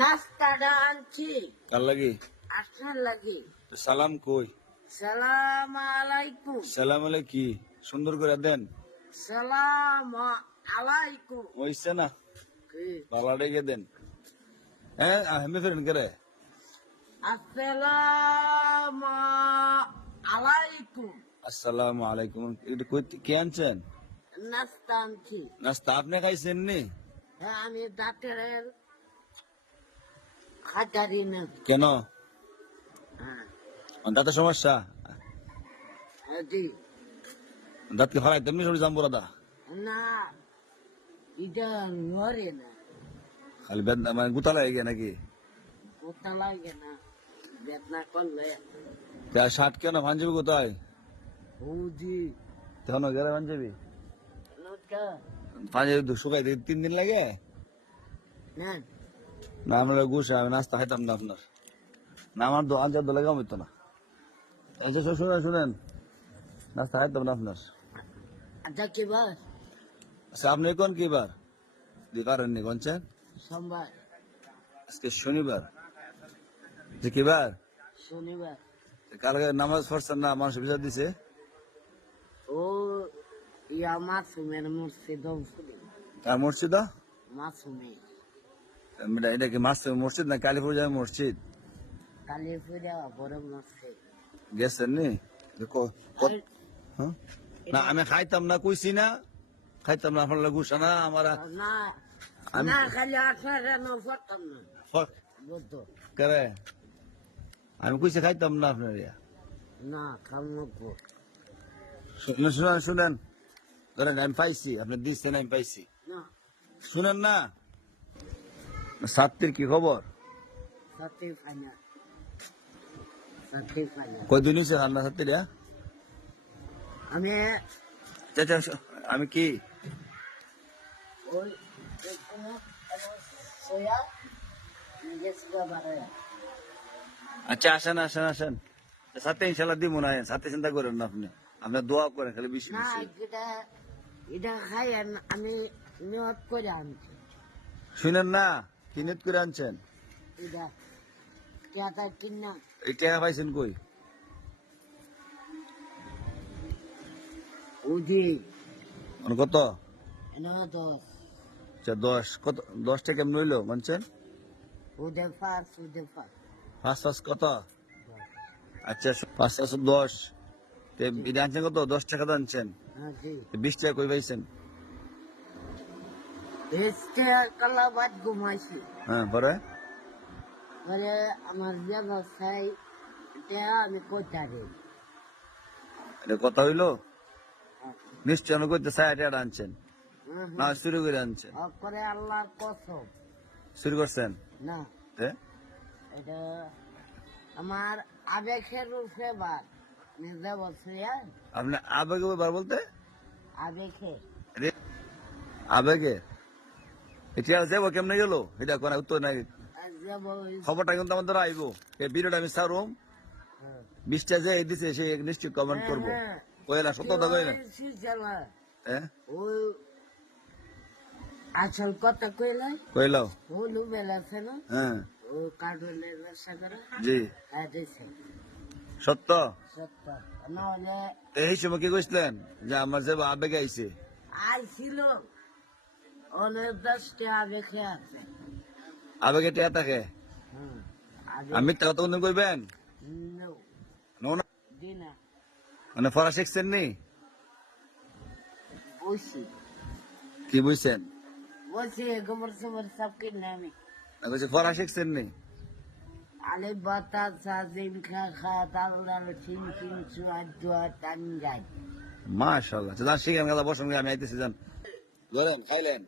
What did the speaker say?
নাস্তাটা আনছি কার লাগি? আপনার লাগি। সালাম কই? সালাম আলাইকুম। সালাম আলে কি সুন্দর করে দেন। সালাম আলাইকুম। হইছে না? কি? বালা ডেকে দেন। হ্যাঁ আমি ফেরেন করে। আসসালাম আলাইকুম। আসসালামু আলাইকুম। এটা কই কে আনছেন? নাস্তা আনছি। নাস্তা আপনি খাইছেন নি? হ্যাঁ, আমি ডাক্তারের খাটারি না। কেন? হ্যাঁ, দাঁতের সমস্যা? জি। দাঁত কি ফলাই তেমনি সরি জাম্বুরা দা? না, এটা নড়ে না, খালি বেদনা মানে গুতা লাগে গিয়ে নাকি? কোথা লাগে না, বেদনা করলে। শার্ট কেন পাঞ্জাবি কোথায়? বৌদি তখন গেলে পাঞ্জাবি লোকটা পাঞ্জাবি শুকাই 3 দিন লাগে নেন। না। আমরা গুছ আমি নাস্তা খাইতাম না আপনার। না আমার আঞ্জার দোলে কাম হইতো না। আচ্ছা শুনেন শুনেন, নাস্তা খাইতাম না আপনার। আচ্ছা, কি বার? আচ্ছা আপনি কোন কি বার দিকারেন নি কোনছেন? সোমবার। আজকে শনিবার। যে কি বার? শনিবার। কালকে নামাজ পড়ছেন না? মানুষ বিচার দিছে। ও ইয়া মাসুমের মসজিদ তার মসজিদ মাসুমে এটা কি মসজিদ না কালী পূজা মসজিদ? কালীপুরা বড় মসজিদ গেছেন নি? হ্যাঁ? না আমি খাইতাম না কইছি না, খাইতাম না আপনার গুছা না আমার। না না, খালি আপনারা নফরতাম না বুদ্ধ। করে আমি কইছি খাইতাম না আপনার। না খামগো। শুনেন শুনেন শুনেন, ধরেন আমি পাইছি, আপনি দিচ্ছেন আমি পাইছি। না, শুনেন না, সাত্তির কি খবর? সাথে ফাইনাল, সাথে ফাইনাল। কয়দিন হয়েছে খান্না সাত্তির? আমি চাচা আমি কি ওই সোয়া গেছিলো বারোয়া। আচ্ছা আসেন আসেন আসেন, সাথে ইনশাল্লাহ দিব না, সাথে চিন্তা করেন না আপনি। আপনার দোয়া করেন খালি বেশি না, বেশি। এটা খাই আমি নিয়ত করে আনছি। শুনেন না, কি নিয়ত করে আনছেন? এটা কেটা কিনা এই টাকা পাইছেন কই? উদি মানে কত? এনে 10 আচ্ছা 10 কত? 10 টাকা কেমন হইলো মানছেন? উদে ফার্স উদে ফার্স 5 কত? আচ্ছা 5 10 এটা আনছেন কত? 10 টাকা তো আনছেন। হ্যাঁ জি। 20 টাকা কই পাইছেন? এসতে কালাবাদ ঘুমাইছি। হ্যাঁ পরে পরে আমার ব্যবসায় এটা আমি কোথায় এটা কথা হইলো নিশ্চয় আমি কইতে চাই এটা আনছেন না শুরু করে আনছেন? করে আল্লাহর কসম শুরু করছেন না, হ্যাঁ? এটা আমার আবেগের রূপে বার নিজে বলছি। আপনি আবেগে বার বলতে আবেগে আবেগে এটা যাবো কেমনে গেল এটা কোন উত্তর নাই। খবরটা কিন্তু আমাদের আইব, এই ভিডিওটা আমি সারুম 20টা যে দিছে সে নিশ্চয় কমেন্ট করবো। কইলা সত্য কথা কইলা হ্যাঁ আসল কথা কইলাই কইলাও হলু বেলাছে না। হ্যাঁ ও কার্ডলের ব্যবসা করে। জি হ্যাঁ দিছে সত্য। সত্য নাহলে এই সময় কি কইছিলেন যে আমার যে আবেগে আইছে? আইছিল অনেক 10টা আবেগে আছে। আবেগে টেয়া থাকে আমি তা কত কইবেন না দিনা মানে ফরা শিখছেন নি? বসি কি বুঝছেন? বসি গোবর সবর সব কিনে আমি ফরা শিখছেন নি? আলে বাতাস সাজিম খা খা তাল চিন চিন সুয়াদ দুয়া টান যায়। মাশাআল্লাহ। জান শিখেন কথা বসেন, আমি আইতেছি। জান ধরেন খাইলেন।